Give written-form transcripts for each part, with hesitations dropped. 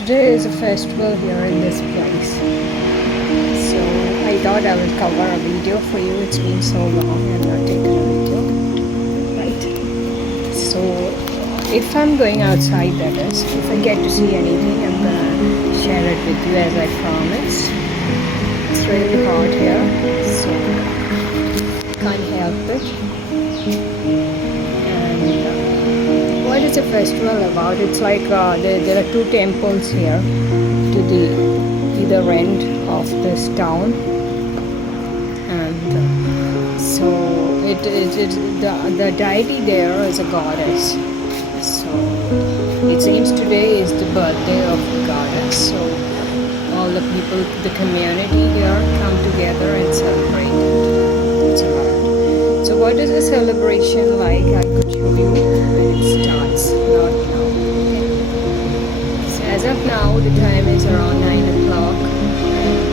Today is a festival here in this place. So I thought I would cover a video for you. It's been so long and not taken a video. Right. So if I'm going outside, that is, if I get to see anything, I'm gonna share it with you as I promised. It's really hot here, so can't help it. And what is the festival about? It's like there are two temples here to the either end of this town, and so the deity there is a goddess. So it seems today is the birthday of the goddess. So all the people, the community here come together and celebrate. That's right. So what is the celebration like? I could show you when it starts. Not now. Okay. So as of now, the time is around 9 o'clock. And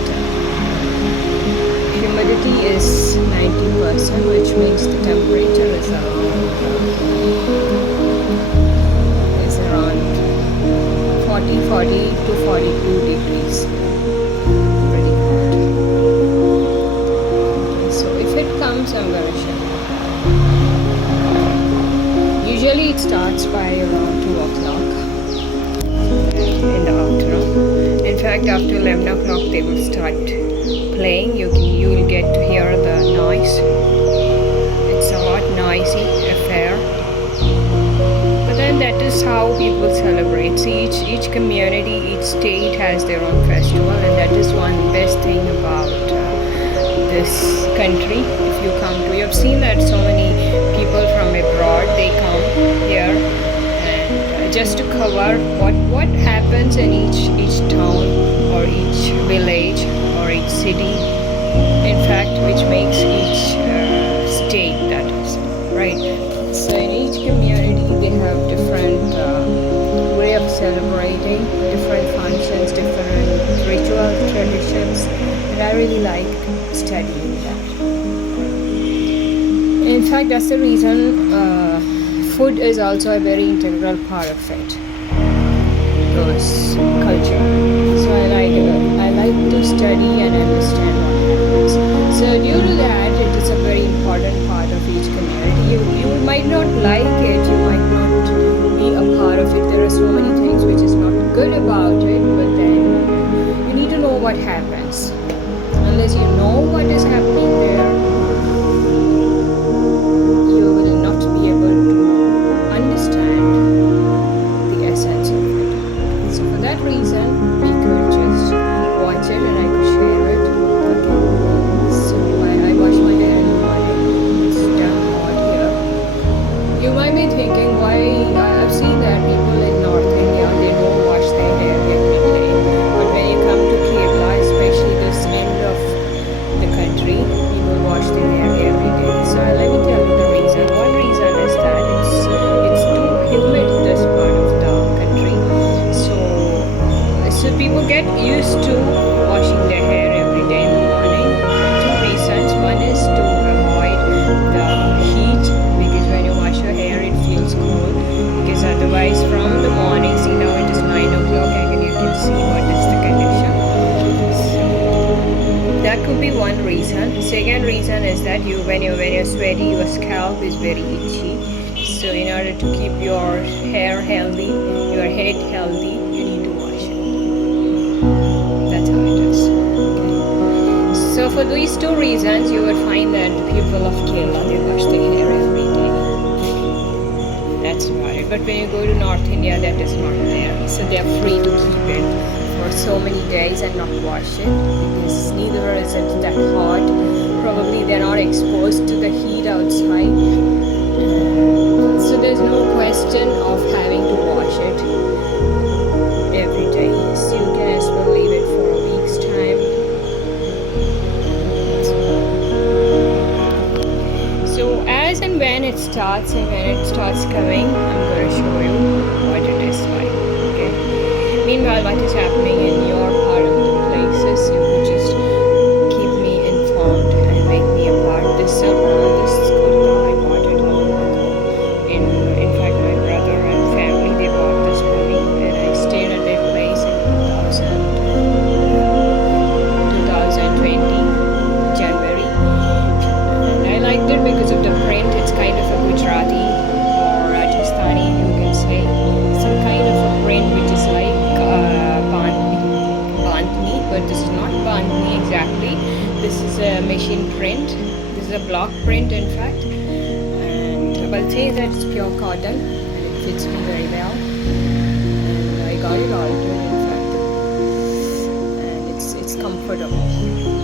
humidity is 90%, which means the temperature is around 40 to 42 degrees. Pretty hot. Okay, so if it comes, I'm going to show you. Usually it starts by around 2 o'clock in the afternoon. In fact, after 11 o'clock they will start playing. You will get to hear the noise. It's a lot noisy affair. And that is how people celebrate. See, each community, each state has their own festival, and that is one best thing about this country. If you come to, you've seen that so many people from abroad, they come here and just to cover what happens in each town or each village or each city. In fact, which makes each state, that is right. So in each community they have different way of celebrating, different functions, different ritual traditions, and I really like studying that. In fact, that's the reason food is also a very integral part of it, because culture. So I like to study and understand what happens. So due to that, it is a very important part of each community. You might not like it, you might not be a part of it. There are so many things which is not good about it, but then you need to know what happens. Unless you know what is happening there, you will not be able to understand the essence of it. So for that reason, we could just watch it and I could share it. Okay. So I wash my hair in the morning. It's damn hot here. You might be thinking why I've seen that people in North India, they don't wash their hair every day. But when you come to Kerala, especially this end of the country, people wash their hair every day. So let me tell you the reason. One reason is that it's too humid this part of the country. So people get used to washing their hair every day in the morning. Two reasons. One is to avoid the heat, because when you wash your hair it feels cold, because otherwise from the morning, see now it is 9 o'clock and you can see what is the condition. So that could be one reason. Second reason is that when you're sweaty, your scalp is very itchy. So in order to keep your hair healthy, your head healthy, you need to wash it. That's how it is. Okay. So for these two reasons, you will find that the people of Kerala, they wash their hair every day. That's about it. But when you go to North India, that is not there. So they are free to keep it for so many days and not wash it, because neither is it that hot. Probably they're not exposed to the heat outside. So there's no question of having to wash it every day. So you can as well leave it for a week's time. So as and when it starts coming, I'm going to show you what it is like. Okay. Meanwhile, what is happening in your part of the places, you could just keep me informed and make me a part. This kurta, I bought it long ago. In fact, my brother and family, they bought this for me, and I stayed at their place in a block print in fact, and I'll say that it's pure cotton and it fits me very well, and I got it altered in fact, and it's comfortable.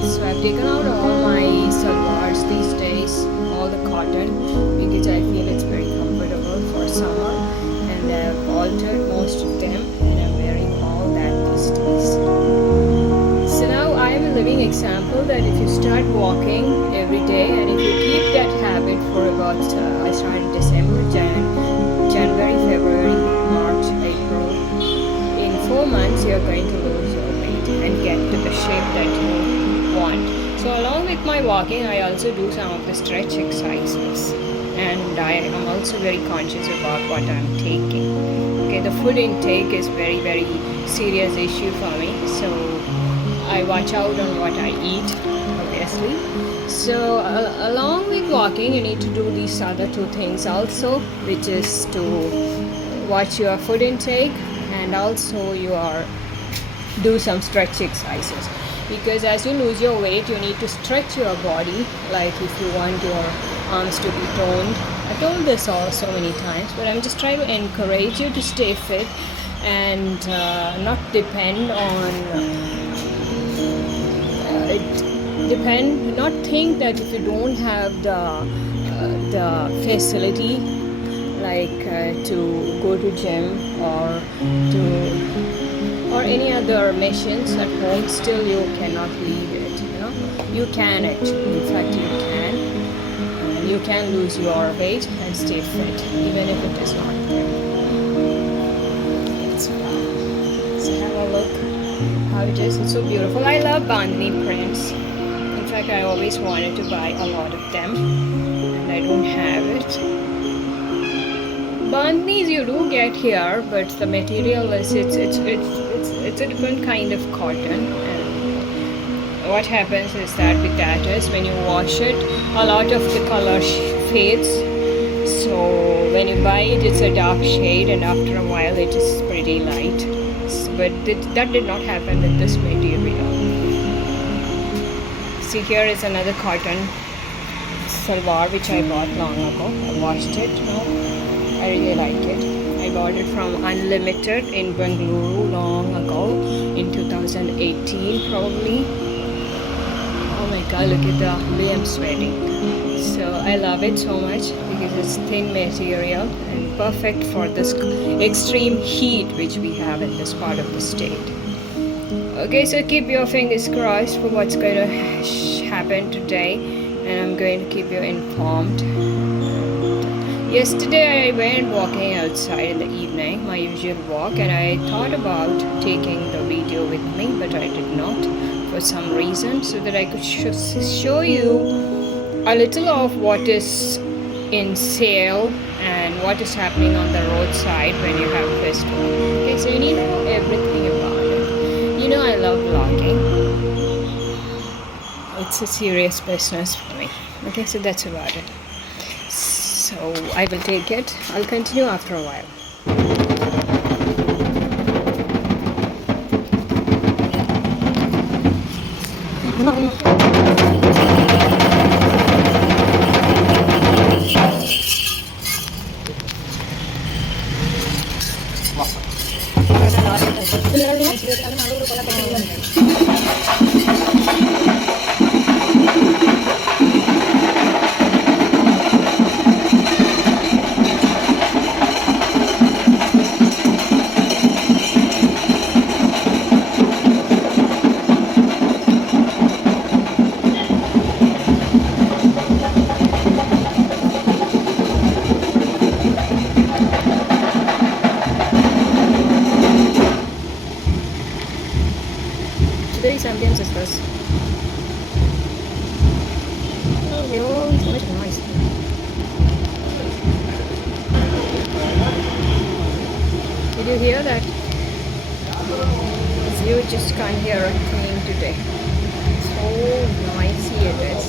So I've taken out all my salwars these days, all the cotton, because I feel it's very comfortable for summer, and I've altered most of them and I'm wearing all that these days. So now I am a living example that if you start walking every day and if you keep that habit for about, I started December, January, February, March, April, in 4 months you're going to lose your weight and get to the shape that you want. So along with my walking, I also do some of the stretch exercises, and I am also very conscious about what I'm taking. Okay, the food intake is very, very serious issue for me, so I watch out on what I eat, obviously. So along with walking, you need to do these other two things also, which is to watch your food intake and also do some stretch exercises. Because as you lose your weight, you need to stretch your body, like if you want your arms to be toned. I told this all so many times, but I'm just trying to encourage you to stay fit and not depend on not think that if you don't have the facility like to go to gym or any other machines at home, still you cannot leave it, you know. You can actually, in fact you can, and you can lose your weight and stay fit even if it is not there. So have a look how it is. It's so beautiful. I love bandhani prints. In fact, I always wanted to buy a lot of them and I don't have it. Bandhanis you do get here, but the material is it's a different kind of cotton, and what happens is that with that is when you wash it, a lot of the color fades. So when you buy it, it's a dark shade, and after a while it is pretty light. But that did not happen with this material. See, here is another cotton salwar which I bought long ago. I washed it now. I really like it. I bought it from Unlimited in Bengaluru long ago in 2018 probably. Oh my god, look at the way I'm sweating. So I love it so much because it's thin material and perfect for this extreme heat which we have in this part of the state. Okay, so keep your fingers crossed for what's going to happen today, and I'm going to keep you informed. Yesterday I went walking outside in the evening, my usual walk, and I thought about taking the video with me, but I did not for some reason, so that I could show you a little of what is in sale and what is happening on the roadside when you have festival. Okay, so you need to know everything about it. You know, I love vlogging. It's a serious business for me. Okay, so that's about it. So I will take it. I'll continue after a while. Today's ambience is this. Oh, so much noise. Did you hear that? You just can't hear a thing today. So noisy it is.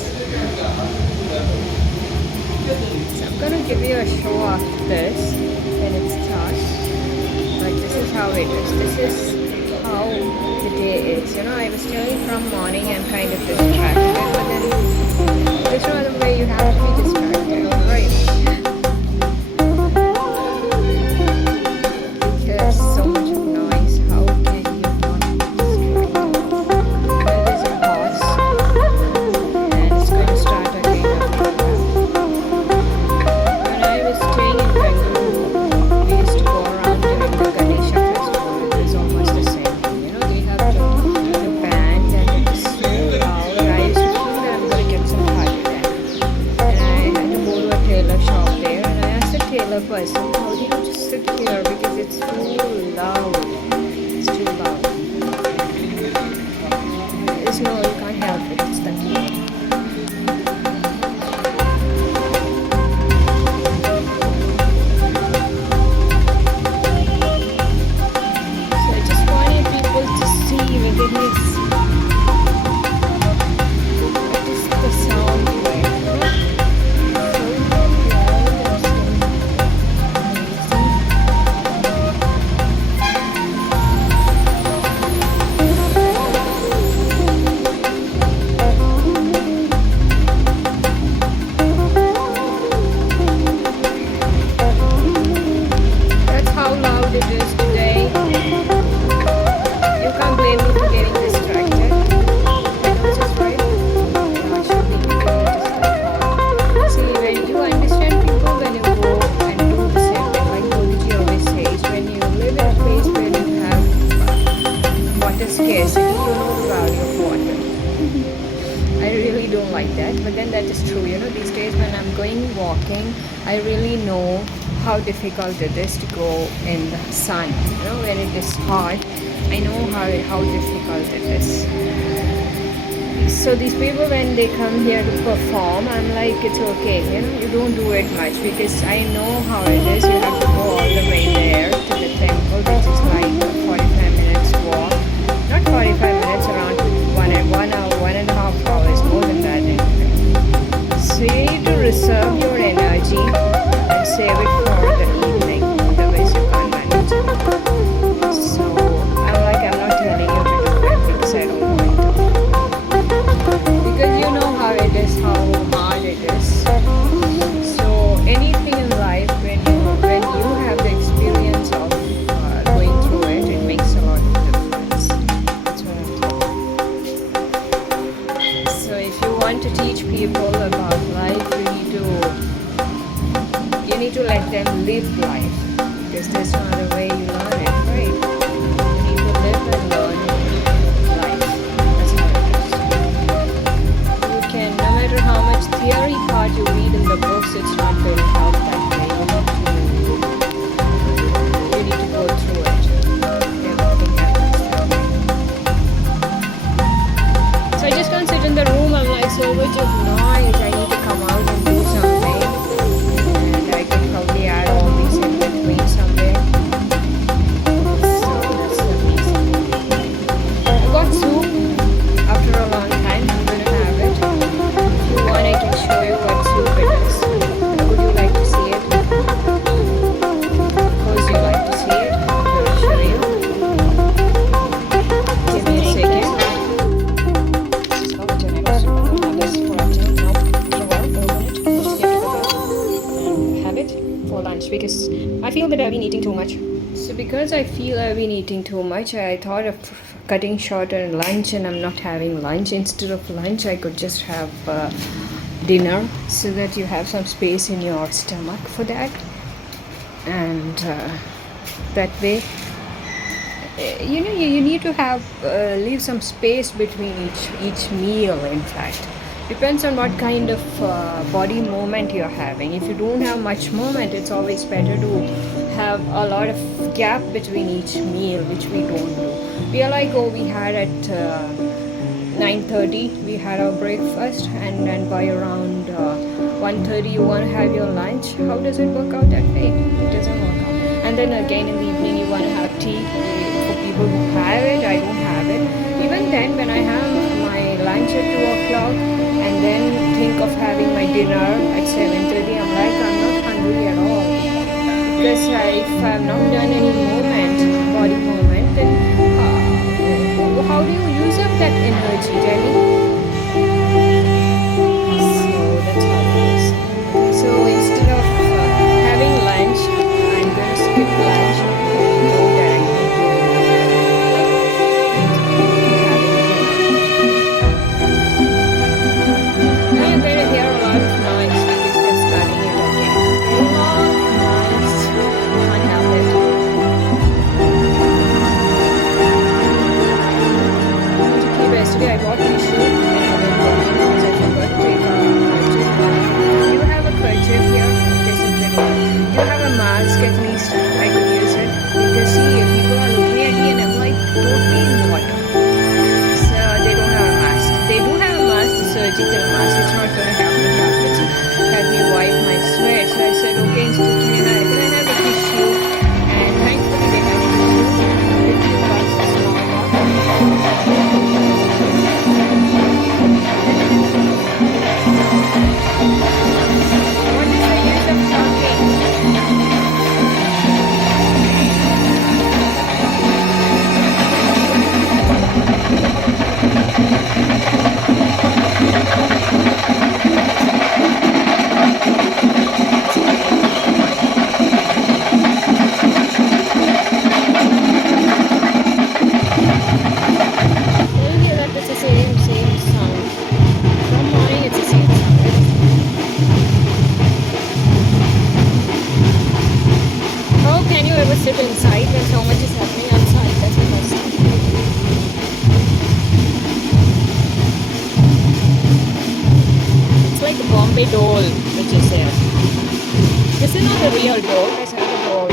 So I'm gonna give you a show after this when it starts. But this is how it is. This is how how the day is. I was telling from morning I'm kind of distracted, but then there's no other way you have to be distracted, right? There's so much noise. How can you not be distracted? Well, there's a pause, and it's going to start again after that. When I was staying in Bengaluru, we used to go around during the Ganesha festival. It was almost the same thing. They have the band and it's so loud. I used to feel that I'm going to get some party there. And I had to go to a tailor shop there, and I asked the tailor person, how do you just sit here because it's too loud. It's too loud. There's no, you can't help it. It's the key. So I just wanted people to see whether it's what is the sound like. So loud or so that's how loud it is today. You can't blame me for getting distracted. I know it's just right. I should be getting distracted. See, when you understand people, when you go and do the same thing, like Bodhiji always says, when you live in a place where you have water scarcity, you know the value of water. I really don't like that, but then that is true. These days when I'm going walking, I really know how difficult it is to go in the sun. When it is hot, I know how difficult it is. So these people, when they come here to perform, I'm like, it's okay. You don't do it much because I know how it is. You have to go all the way there to the temple, which is like a 45 minutes walk. Not 45 minutes, around 1 hour, 1.5 hours, more than that anyway. So you need to reserve your energy and save it for the evening, otherwise you can't manage it. So I'm not telling you to do it because I don't want to. Because you know how it is, how hard it is. So anything in life, when you have the experience of going through it, it makes a lot of difference. That's what I'm talking. So if you want to teach people about life, you need to let them live life, because there's no other way you learn it, right? You need to live and learn life. That's how it is. You can, no matter how much theory part you read in the books, it's not going to help that way. You need to go through it. Everything happens that way. So I just can't sit in the room. I'm like so much of noise. I need to come out and do something. And I can probably add all these in between somewhere. So that's the reason. I got soup after a long time. I'm going to have it. If you want, I can show you what soup it is. Would you like to see it? Of course you like to see it. I'm going to show you. Give me a second. For lunch, because I feel that I've been eating too much. So because I feel I've been eating too much, I thought of cutting short on lunch, and I'm not having lunch. Instead of lunch, I could just have dinner, so that you have some space in your stomach for that. And that way, you need to have leave some space between each meal. In fact, depends on what kind of body movement you're having. If you don't have much movement, it's always better to have a lot of gap between each meal, which we don't do. We are like, we had at 9:30 we had our breakfast, and then by around 1:30 you want to have your lunch. How does it work out that way? It doesn't work out. And then again in the evening you want to have tea. For people who have it, I don't have it. Even then, when I have my lunch at 2 o'clock and then think of having my dinner at 7:30, I'm like, I'm not hungry at all. Because if I've not done any movement, body movement, then that energy, really. So that's how it is. So instead of having lunch, I'm going to skip lunch and go directly to having dinner. Now you're going to hear a lot of noise because they're studying it again. A lot of noise. Can't help it. Yesterday I bought my shoe and I went because I forgot to take out my kerchief. You have a kerchief here? This is the one. You have a mask at least. I could use it. Because see, people are looking at me and I'm like totally in water. So they don't have a mask. They do have a mask, the surgical mask. It's not going to help me wipe my sweat. So I said, okay, instead can I have a tissue? And thankfully they have a tissue. 50 bucks is not enough. What is the use of talking? You'll hear that it's the same sound. From morning it's the same sound. How can you ever sit inside when so much is happening outside? That's the question. It's like the Bombay doll, which is there. This is not a real doll. This is a doll.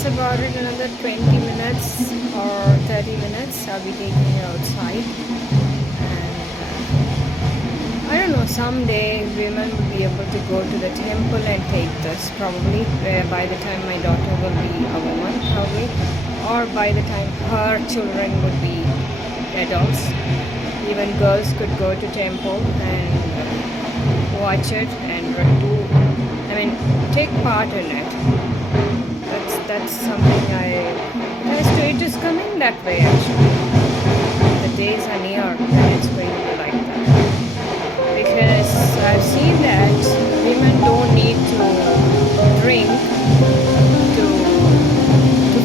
About it another 20 minutes or 30 minutes I'll be taking it outside, and I don't know, someday women will be able to go to the temple and take this, probably by the time my daughter will be a woman, probably, or by the time her children would be adults. Even girls could go to temple and watch it and take part in it. That's something it is coming that way actually. The days are near and it's going to be like that. Because I've seen that women don't need to drink to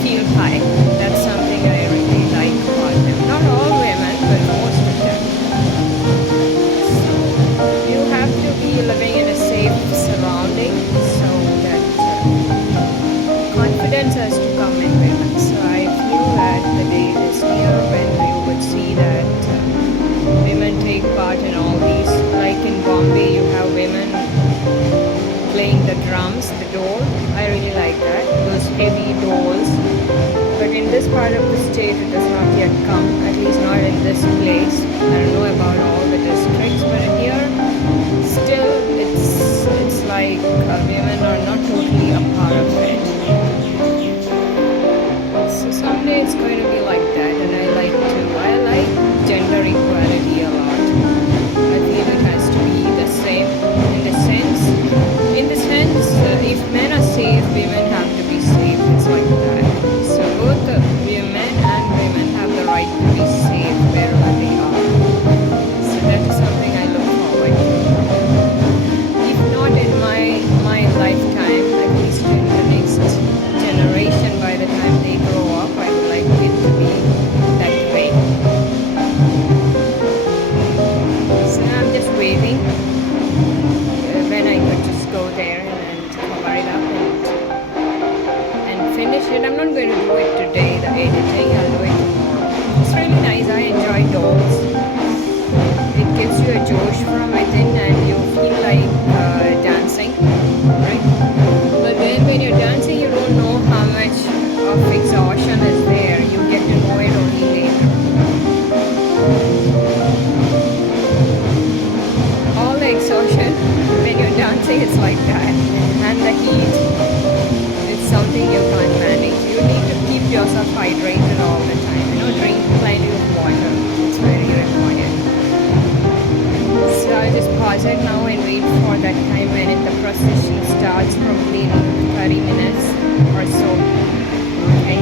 feel high. That's something I really like about them. Not all women, but most of them. So you have to be living in a safe surrounding so that confidence has to come in women. So I feel that the day is near when you would see that women take part in all these. Like in Bombay, you have women playing the drums, the dole. I really like that, those heavy doles. But in this part of the state, it does not yet come, at least not in this place. I don't know about all the districts, but here, still, it's like women are not totally a part of it. So someday it's going to be like that, and I like gender equality a lot. I feel it has to be the same in the sense, if men are safe, women have to be safe. It's like that. So both the men and women have the right to be safe wherever they are. So that is something I look forward to. If not in my lifetime, at least in the next generation, by the time they grow up, I would like it to be that way. So I'm just waiting when I could just go there and cover it up and finish it. I'm not going to do it today, the editing. I'll do it tomorrow. It's really nice. I enjoy dolls. It gives you a josh from within and you feel like dancing, right? But then when you're dancing, you don't know how much of exhaustion is there. You get to know it only later. All the exhaustion when you're dancing, it's like that. And the heat, it's something you can't manage. You need to keep yourself hydrated all the time. Drink plenty of water. It's very required. So I'll just pause it now and wait for that time when the procession starts, probably in 30 minutes or so. Okay.